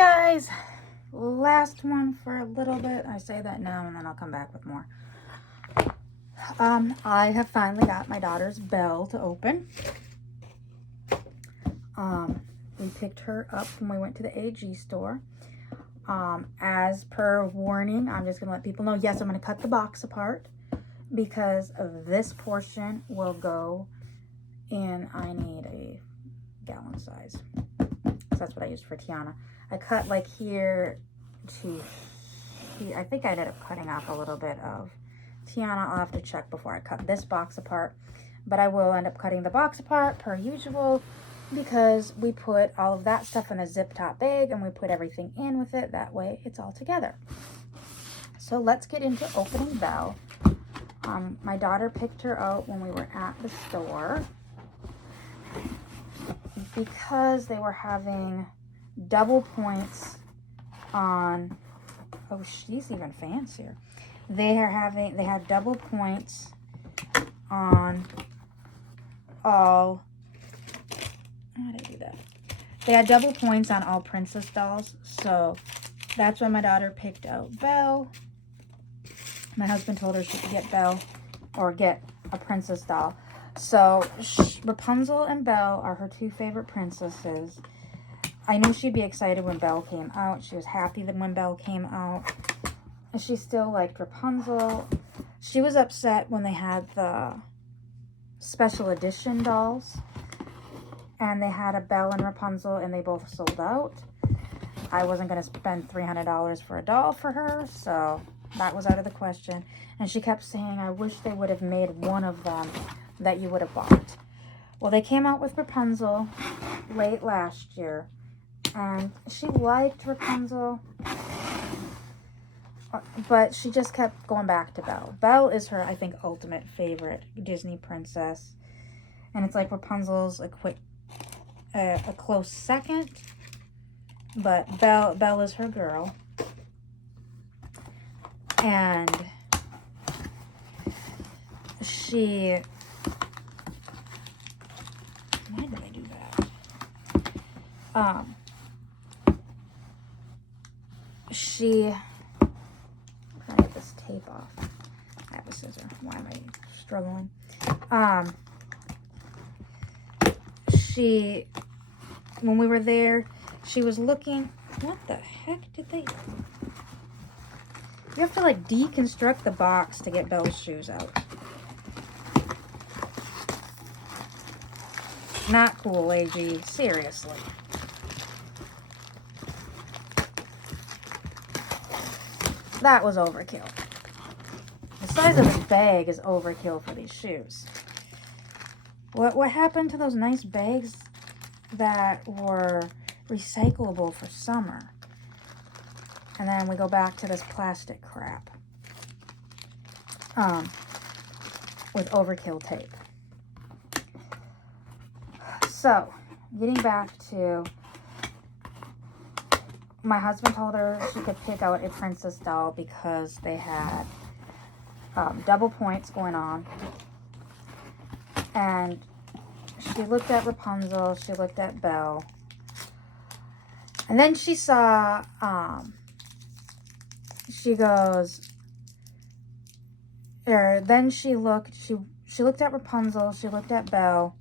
guys, last one for a little bit. I say that now and then I'll come back with more. I have finally got my daughter's Belle to open. We picked her up when we went to the AG store. As per warning, I'm just gonna let people know, yes, I'm gonna cut the box apart because of this portion will go in, I need a gallon size. So that's what I used for Tiana. I cut like here to here. I think I ended up cutting off a little bit of Tiana. I'll have to check before I cut this box apart, but I will end up cutting the box apart per usual because we put all of that stuff in a zip top bag and we put everything in with it. That way it's all together. So let's get into opening Belle. My daughter picked her out when we were at the store because they were having double points on, oh, she's even fancier. They had double points on all, how did I do that? They had double points on all princess dolls, so that's why my daughter picked out Belle. My husband told her she could get Belle or get a princess doll. So Rapunzel and Belle are her two favorite princesses. I knew she'd be excited when Belle came out. She was happy that when Belle came out. And she still liked Rapunzel. She was upset when they had the special edition dolls. And they had a Belle and Rapunzel and they both sold out. I wasn't going to spend $300 for a doll for her, so that was out of the question. And she kept saying, I wish they would have made one of them that you would have bought. Well, they came out with Rapunzel late last year. And she liked Rapunzel, but she just kept going back to Belle. Belle is her, I think, ultimate favorite Disney princess. And it's like Rapunzel's a close second. But Belle is her girl. And she... Why did I do that? She... I'm trying to get this tape off. I have a scissor. Why am I struggling? She... When we were there, she was looking... What the heck did they... You have to, like, deconstruct the box to get Belle's shoes out. Not cool, AG. Seriously. That was overkill. The size of this bag is overkill for these shoes. What happened to those nice bags that were recyclable for summer? And then we go back to this plastic crap. With overkill tape. So, getting back to... My husband told her she could pick out a princess doll because they had double points going on. And she looked at Rapunzel, she looked at Belle. And then she saw, she goes, then she looked at Rapunzel, she looked at Belle.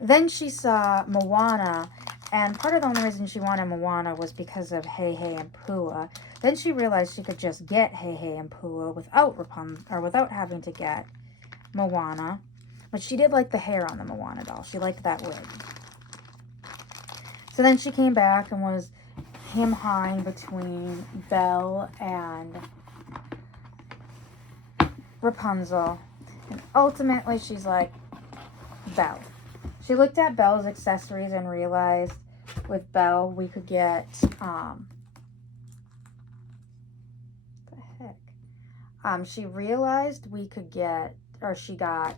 Then she saw Moana. And part of the only reason she wanted Moana was because of Hey Hey and Pua. Then she realized she could just get Hey Hey and Pua without Rapunzel, or without having to get Moana. But she did like the hair on the Moana doll. She liked that wig. So then she came back and was hem-hawing between Belle and Rapunzel. And ultimately she's like, Belle. She looked at Belle's accessories and realized with Belle we could get, what the heck? She realized we could get, or she got,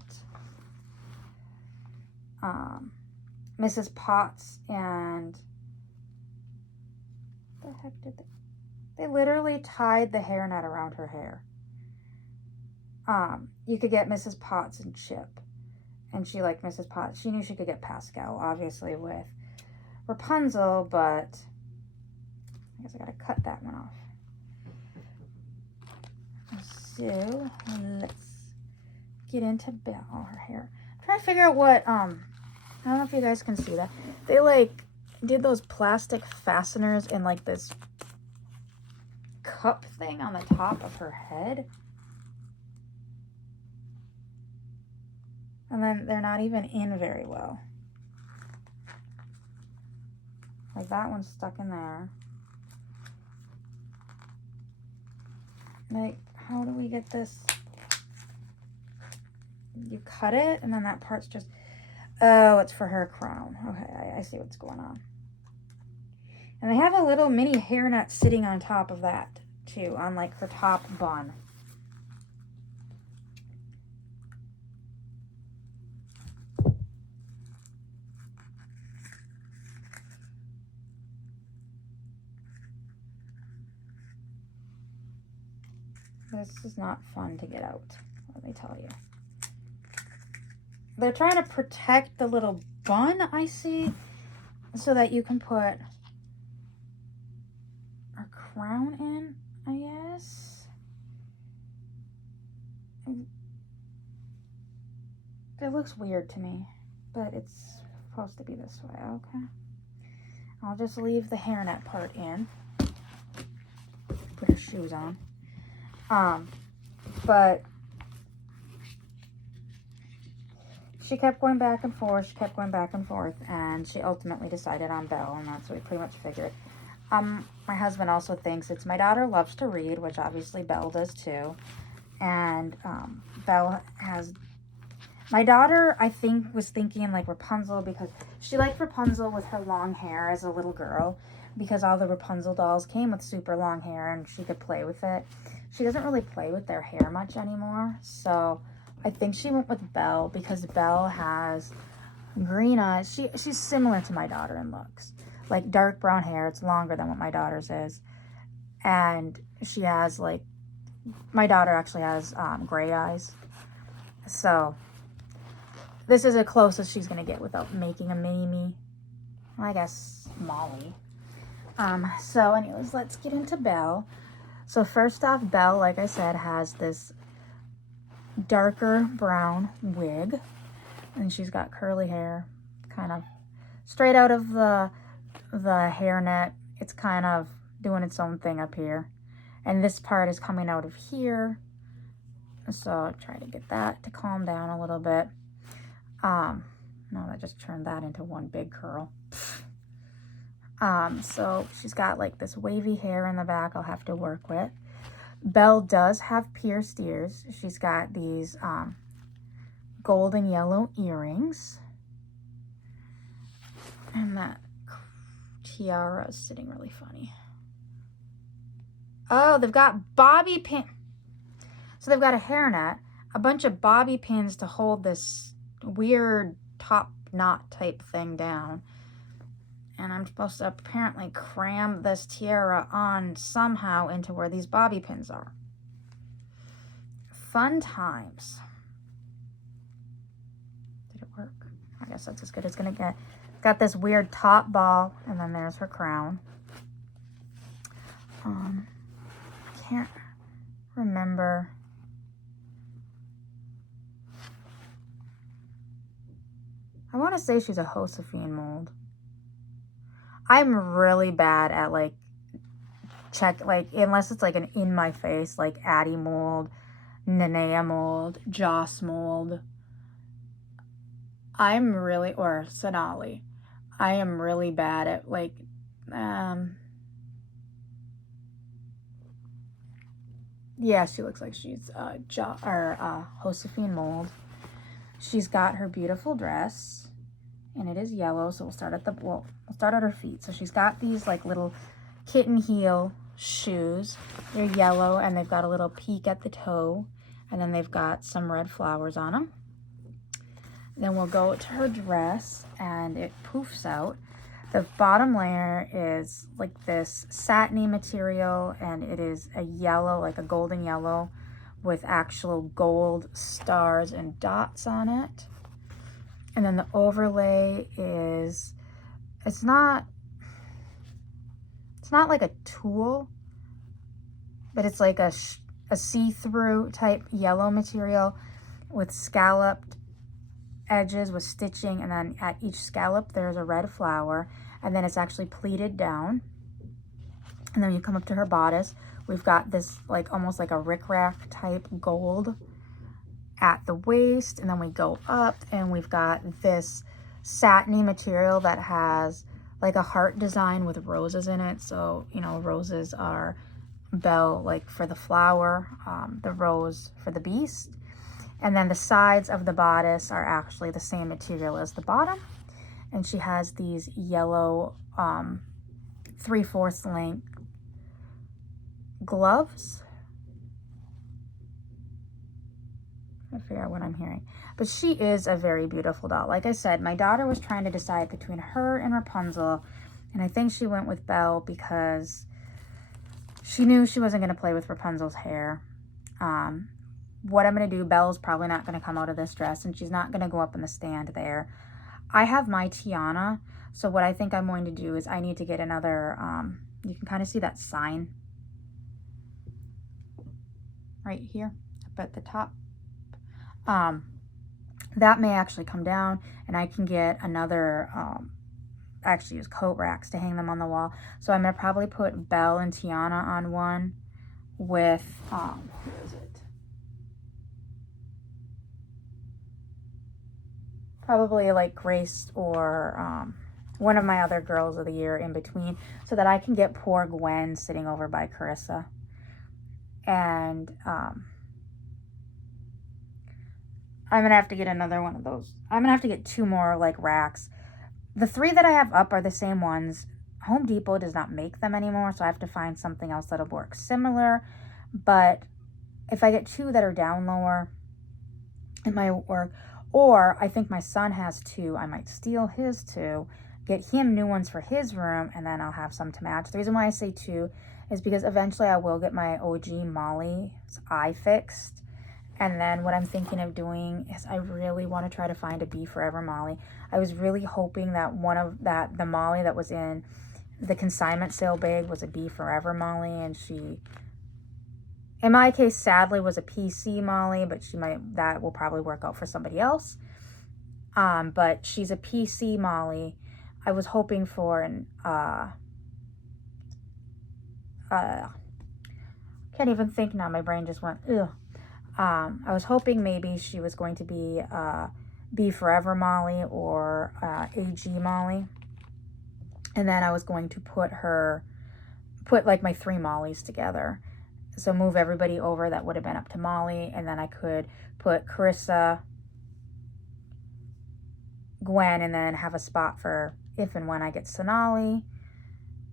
Mrs. Potts and, what the heck did they literally tied the hairnet around her hair. You could get Mrs. Potts and Chip. And she liked Mrs. Potts. She knew she could get Pascal, obviously, with Rapunzel, but I guess I gotta cut that one off. So let's get into Belle, her hair. I'm trying to figure out what, I don't know if you guys can see that. They like did those plastic fasteners in like this cup thing on the top of her head. And then they're not even in very well. Like that one's stuck in there. Like, how do we get this? You cut it and then that part's just, oh, it's for her crown. Okay, I see what's going on. And they have a little mini hairnet sitting on top of that too, on like her top bun. This is not fun to get out, let me tell you. They're trying to protect the little bun, I see, so that you can put a crown in, I guess. It looks weird to me, but it's supposed to be this way, okay. I'll just leave the hairnet part in. Put her shoes on. But she kept going back and forth, and she ultimately decided on Belle, and that's what we pretty much figured. My husband also thinks it's my daughter loves to read, which obviously Belle does too. And Belle has, my daughter, I think, was thinking like Rapunzel, because she liked Rapunzel with her long hair as a little girl, because all the Rapunzel dolls came with super long hair and she could play with it. She doesn't really play with their hair much anymore, so I think she went with Belle because Belle has green eyes. She's similar to my daughter in looks. Like dark brown hair. It's longer than what my daughter's is. And she has like, my daughter actually has gray eyes. So this is the closest she's going to get without making a mini-me. I guess Molly. So anyways, let's get into Belle. So first off, Belle, like I said, has this darker brown wig, and she's got curly hair, kind of straight out of the hairnet. It's kind of doing its own thing up here, and this part is coming out of here. So I'll try to get that to calm down a little bit. No, that just turned that into one big curl. So she's got like this wavy hair in the back I'll have to work with. Belle does have pierced ears. She's got these golden yellow earrings. And that tiara is sitting really funny. Oh, they've got bobby pin. So they've got a hairnet, a bunch of bobby pins to hold this weird top knot type thing down. And I'm supposed to apparently cram this tiara on somehow into where these bobby pins are. Fun times. Did it work? I guess that's as good as it's gonna get. Got this weird top ball, and then there's her crown. Can't remember. I want to say she's a Josephine mold. I'm really bad at like unless it's like an in my face, like Addie mold, Nenea mold, Joss mold. Or Sonali. I am really bad at like, yeah, she looks like she's Josephine mold. She's got her beautiful dress, and it is yellow, so we'll start at her feet. So she's got these like little kitten heel shoes. They're yellow, and they've got a little peak at the toe, and then they've got some red flowers on them. Then we'll go to her dress, and it poofs out. The bottom layer is like this satiny material, and it is a yellow, like a golden yellow, with actual gold stars and dots on it. And then the overlay is, it's not it's not like a tulle, but it's like a see-through type yellow material with scalloped edges with stitching, and then at each scallop there's a red flower, and then it's actually pleated down. And then when you come up to her bodice, we've got this like almost like a rickrack type gold at the waist, and then we go up and we've got this satiny material that has like a heart design with roses in it. So, you know, roses are Belle, like for the flower, the rose for the beast. And then the sides of the bodice are actually the same material as the bottom. And she has these yellow 3/4 length gloves. I figure out what I'm hearing. But she is a very beautiful doll. Like I said, my daughter was trying to decide between her and Rapunzel. And I think she went with Belle because she knew she wasn't going to play with Rapunzel's hair. What I'm going to do, Belle's probably not going to come out of this dress, and she's not going to go up in the stand there. I have my Tiana, so what I think I'm going to do is I need to get another, you can kind of see that sign right here up at the top. That may actually come down, and I can get another, actually use coat racks to hang them on the wall. So I'm going to probably put Belle and Tiana on one with, where is it? Probably like Grace or one of my other girls of the year in between, so that I can get poor Gwen sitting over by Carissa. And I'm gonna have to get another one of those. I'm gonna have to get 2 more like racks. The 3 that I have up are the same ones. Home Depot does not make them anymore, so I have to find something else that'll work similar. But if I get 2 that are down lower, it might work. Or I think my son has 2. I might steal his 2, get him new ones for his room, and then I'll have some to match. The reason why I say 2 is because eventually I will get my OG Molly's eye fixed. And then what I'm thinking of doing is I really want to try to find a Be Forever Molly. I was really hoping that the Molly that was in the consignment sale bag was a Be Forever Molly, and she, in my case, sadly, was a PC Molly, but that will probably work out for somebody else. But she's a PC Molly. I was hoping for an, can't even think now. My brain just went, ugh. I was hoping maybe she was going to be Be Forever Molly or AG Molly. And then I was going to put like my 3 Mollys together. So move everybody over that would have been up to Molly, and then I could put Carissa, Gwen, and then have a spot for if and when I get Sonali.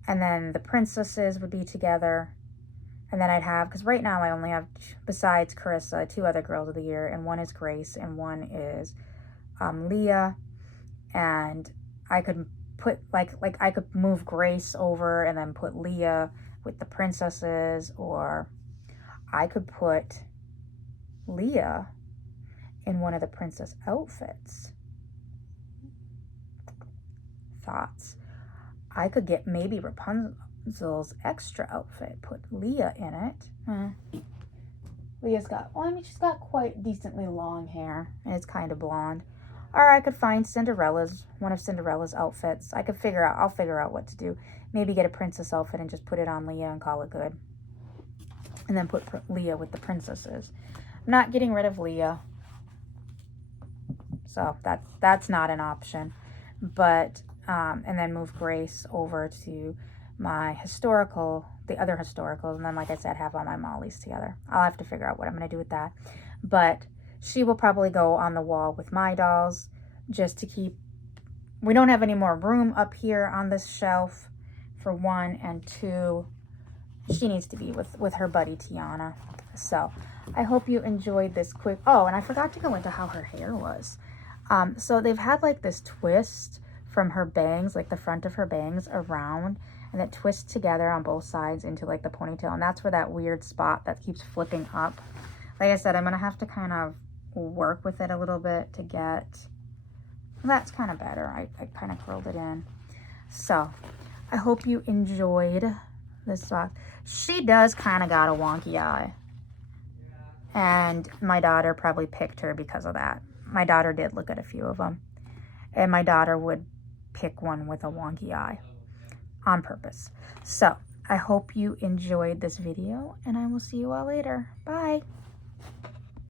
And then the princesses would be together. And then I'd have, because right now I only have, besides Carissa, 2 other girls of the year, and one is Grace and one is Leah. And I could put, like I could move Grace over and then put Leah with the princesses, or I could put Leah in one of the princess outfits. Thoughts. I could get maybe Rapunzel's extra outfit, put Leah in it. Leah's got, well, I mean, she's got quite decently long hair, and it's kind of blonde. Or I could find one of Cinderella's outfits. I'll figure out what to do. Maybe get a princess outfit and just put it on Leah and call it good. And then put Leah with the princesses. I'm not getting rid of Leah, so that's not an option. But, and then move Grace over to my the other historicals, and then, like I said, have all my Mollys together. I'll have to figure out what I'm going to do with that. But she will probably go on the wall with my dolls, just to keep, we don't have any more room up here on this shelf, for 1, and 2, she needs to be with her buddy Tiana. So I hope you enjoyed this quick, oh, and I forgot to go into how her hair was. So they've had like this twist from her bangs, like the front of her bangs around, and it twists together on both sides into like the ponytail, and that's where that weird spot that keeps flipping up. Like I said, I'm gonna have to kind of work with it a little bit to get, that's kind of better. I kind of curled it in. So I hope you enjoyed this box. She does kind of got a wonky eye. And my daughter probably picked her because of that. My daughter did look at a few of them. And my daughter would pick one with a wonky eye on purpose. So I hope you enjoyed this video, and I will see you all later. Bye.